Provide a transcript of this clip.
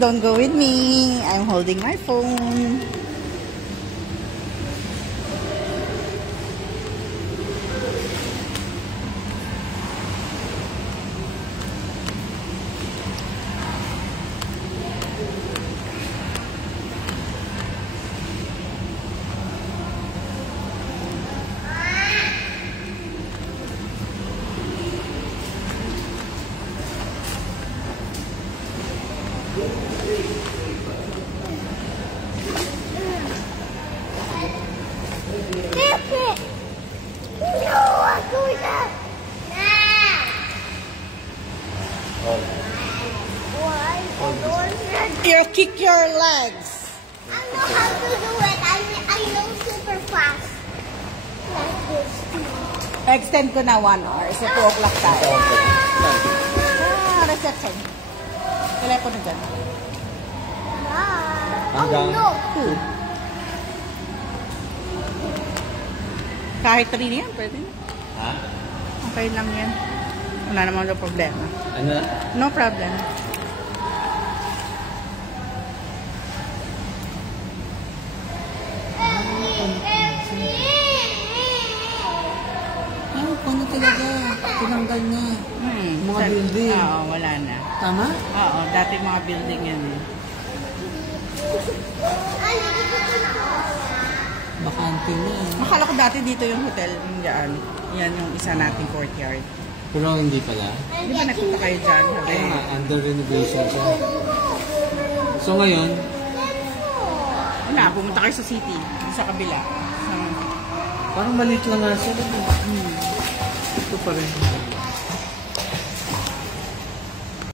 Don't go with me. I'm holding my phone. You kick your legs. I know how to do it. I know super fast. Like this. Extend ko na 1 hour. So 2 o'clock tayo. Reception. Telepono dyan. Oh no. 2. Kahit 3 na yan, pwede na. Ha? Okay lang yan. Wala naman yung problema. Ano? No problem. Paano talaga? Tinanggal na. Mga building. Oo, wala na. Tama? Oo, dati mga building yan eh. Bakante na eh. Makala ko dati dito yung hotel, yung dyan. Yan yung isa nating courtyard. Pero hindi pala. Di ba nagpunta kayo dyan? Kaya nga, under renovation siya. So ngayon, Wala, pumunta kayo sa city, sa kabila. parang maliit lang nga siya. Ito pa rin.